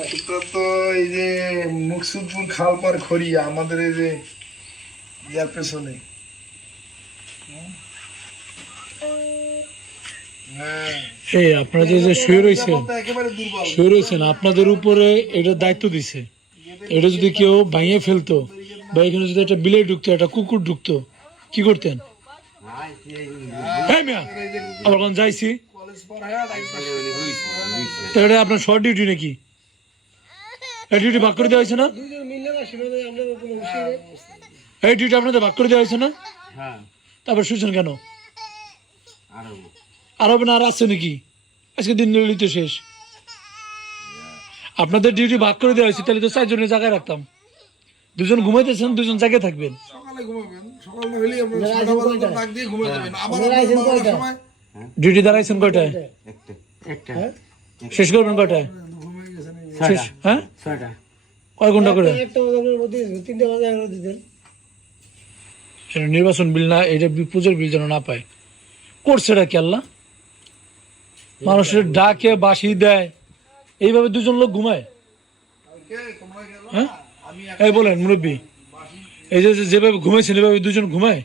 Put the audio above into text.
এটা তো এই যে মুকসুদপুর খালপার খড়িয়া আমাদের এই যে ইয়ার পেছনে। হ্যাঁ। এই আপনারা যে যে শুয়ে রয়েছেন শুয়ে রয়েছেন আপনাদের উপরে এটা দায়িত্ব দিছে। এটা যদি কেউ ভাঙিয়ে ফেলতো বা এখানে যদি একটা বিলে ঢুকতো একটা কুকুর ঢুকতো কি করতেন? হ্যাঁ মিয়া আবার কোন যাইছি? কলেজ পড়ায় তো এটা আপনার শর্ট ডিউটি নাকি? এই ডিউটি ভাগ করে দেওয়া হয়েছে না? এই ডিউটি আপনাদের ভাগ করে দেওয়া হয়েছে না? হ্যাঁ। তারপর শুনছেন কেন? আরও আর হবে না আর আছে নাকি? আজকে দিন তো শেষ। আপনাদের ডিউটি ভাগ করে দেওয়া হয়েছে তাহলে তো চারজনের জায়গায় রাখতাম। দুজন ঘুমাইতেছেন দুজন জায়গায় থাকবেন। সকালে ঘুমাবেন সকাল না হলেই আপনার ছটা পর্যন্ত ডাক দিয়ে ঘুমিয়ে যাবেন আবার আপনার বারোটার সময় ডিউটি দাঁড়াইছেন কয়টায়? শেষ করবেন কয়টায়? শেষ হ্যাঁ? কয় ঘণ্টা করে? একটা বাজারের মধ্যে তিনটে নির্বাচন বিল না এটা বি- পুজোর বিল যেন না পায়। করছে এটা কি আল্লাহ? মানুষের ডাকে বাসি দেয়। এইভাবে দুজন লোক ঘুমায়? হ্যাঁ? এই বলেন মুরব্বী এই যে যে- যেভাবে ঘুমাইছেন এভাবে দুজন ঘুমায়?